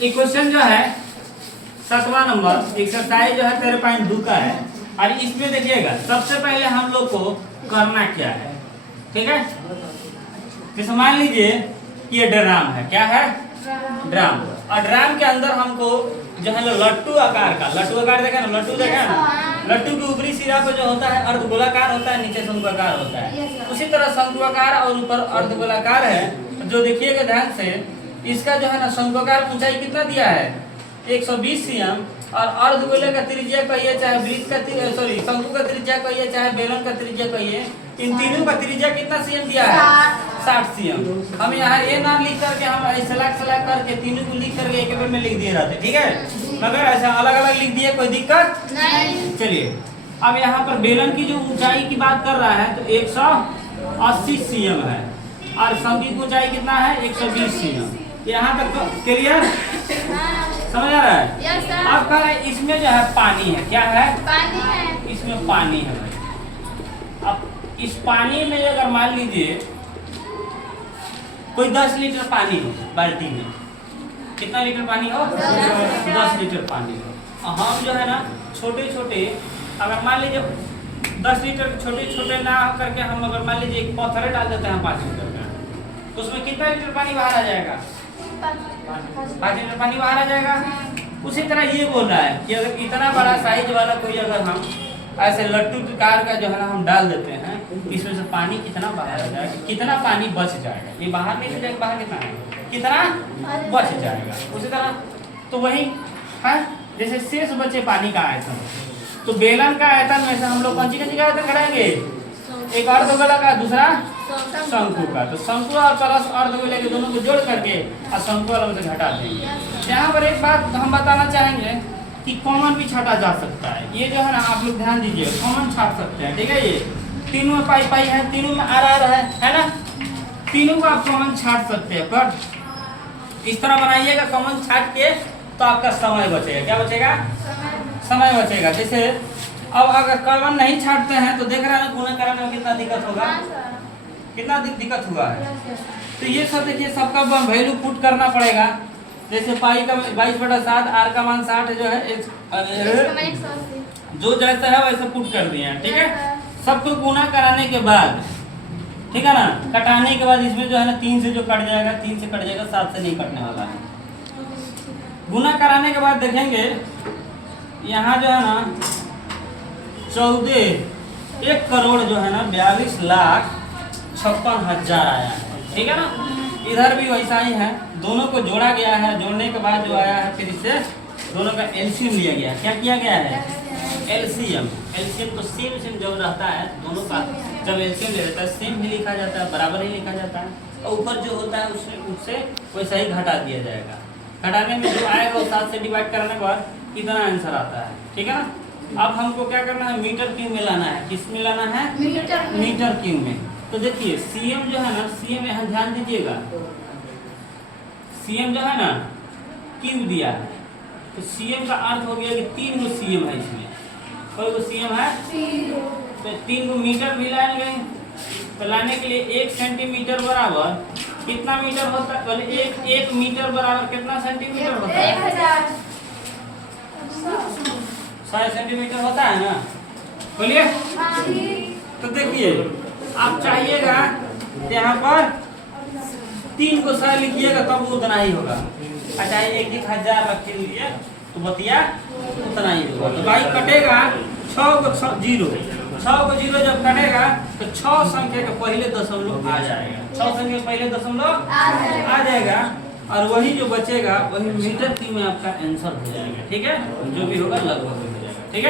Equation जो है 7वां number exercise जो है 13.2 का है। और इसमें देखिएगा सबसे पहले हम लोग को करना क्या है, ठीक है। जैसे मान लीजिए कि ये ड्राम है, क्या है ड्राम, और ड्राम के अंदर हमको जो है लट्टू आकार देखा ना, लट्टू देखा ना, लट्टू के ऊपरी सिरा पर जो होता है अर्धगोलाकार होता है, नीचे शंकुआकार होता है। उसी तरह शंकुआकार और ऊपर अर्धगोलाकार है। जो देखिएगा ध्यान से, इसका जो है ना शंकुआकार ऊंचाई कितना दिया है 120 cm, और अर्धगोले का त्रिज्या कहिए चाहे वृत्त का शंकु का त्रिज्या कहिए चाहे बेलन का त्रिज्या कहिए, इन तीनों का त्रिज्या कितना cm दिया है 60 cm। हम यहाँ ये नाम लिख करके हम सलाक करके तीनों को लिख करके एक पेपर में लिख दिए रहते, ठीक है। मगर ऐसा अलग अलग लिख दिए कोई दिक्कत नहीं। चलिए अब यहाँ पर बेलन की जो ऊंचाई की बात कर रहा है तो 180 cm है, और शंकु की ऊंचाई कितना है 120 cm। यहाँ तक क्लियर, समझ आ रहा है। अब कह रहे हैं इसमें जो है पानी है, क्या है पानी है, इसमें पानी है भाई। अब इस पानी में अगर मान लीजिए कोई 10 लीटर पानी हो बाल्टी में, कितना लीटर पानी हो 10 लीटर पानी हो। हम जो है ना छोटे छोटे अगर मान लीजिए 10 लीटर छोटे छोटे ना करके हम अगर मान लीजिए एक पत्थर डाल देते हैं 5 लीटर का, तो उसमें कितना लीटर पानी बाहर आ जाएगा 5 लीटर पानी बाहर आ जाएगा। उसी तरह ये बोल रहा है कि अगर इतना बड़ा साइज वाला कोई अगर हम ऐसे लट्टू कार का जो है ना हम डाल देते हैं, इसमें से पानी कितना बाहर आ जाएगा, कितना पानी बच जाएगा, ये बाहर नहीं जाएगा, बाहर कितना बच जाएगा। उसी तरह तो वही है जैसे शेष बचे पानी का आयतन, तो बेलन का आयतन में से हम लोग कौन सी का आयतन घटाएंगे, एक अर्धगोला का दूसरा शंकु का, तो शंकु और प्लस अर्धगोले के दोनों को जोड़ करके और शंकु वाला से घटा देंगे। यहाँ पर एक बात हम बताना चाहेंगे कि कॉमन भी छाटा जा सकता है। ये जो है ना आप लोग ध्यान दीजिए, कॉमन छाट सकते हैं, ठीक है। ये तीनों में पाई पाई है, तीनों में आर है ना, तीनों को आप कॉमन छाट सकते हैं। पर इस तरह बनाइएगा कॉमन छाट के तो आपका समय बचेगा, क्या बचेगा समय बचेगा। जैसे अब अगर कॉमन नहीं छाटते हैं तो देख रहे हैं गुणा कराने में कितना दिक्कत होगा, कितना दिक्कत हुआ है। तो ये सब देखिए सबका वैल्यू पुट करना पड़ेगा। जैसे पाई का 22/7, आर का मान 60 जो है जो जैसा है वैसे पुट कर दिए हैं, ठीक है। सबको गुना कराने के बाद, ठीक है ना, कटाने के बाद इसमें जो है ना 3 से जो कट जाएगा 3 से कट जाएगा, 7 से नहीं कटने वाला है। गुना कराने के बाद देखेंगे यहाँ जो है ना 1 करोड़ जो है ना 42,56,000 आया है, ठीक है ना। इधर भी वैसा ही है, दोनों को जोड़ा गया है, जोड़ने के बाद जो आया है फिर इससे दोनों का एलसीएम लिया गया। क्या किया गया है एलसीएम। एलसीएम तो सेम जो रहता है दोनों का, जब एलसीएम ले लेता है सेम भी लिखा जाता है, बराबर ही लिखा जाता है, और ऊपर जो होता है उससे वैसा ही घटा दिया जाएगा। घटाने में जो आएगा वो 7 से डिवाइड करने के बाद इतना आंसर आता है, ठीक है ना। अब हमको क्या करना है, मीटर क्यूब में लाना है। किस में लाना है, मीटर क्यूब में। तो देखिए सीएम जो है ना, सीएम यहाँ ध्यान दीजिएगा, सीएम जो है ना क्यूब दिया है, तो सीएम का अर्थ हो गया कि 3 गो सीएम है इसमें। कोई गो सीएम है तो 3 गो मीटर भी लाएंगे, तो लाने के लिए 1 सेंटीमीटर बराबर कितना मीटर होता है, बोले 1 मीटर बराबर कितना सेंटीमीटर होता है 100 सेंटीमीटर होता है ना, बोलिए। तो देखिए आप चाहिएगा यहाँ पर 3 को 100 लिखिएगा तब उतना ही होगा। अच्छा 1,000 रख लीजिए तो बतिया उतना ही होगा। तो भाई कटेगा 6 को 0 जब कटेगा तो 6 संख्या के पहले दशमलव आ जाएगा, 6 संख्या के पहले दशमलव आ जाएगा, और वही जो बचेगा वही मीटर की में आपका आंसर हो जाएगा, ठीक है। जो भी होगा लगभग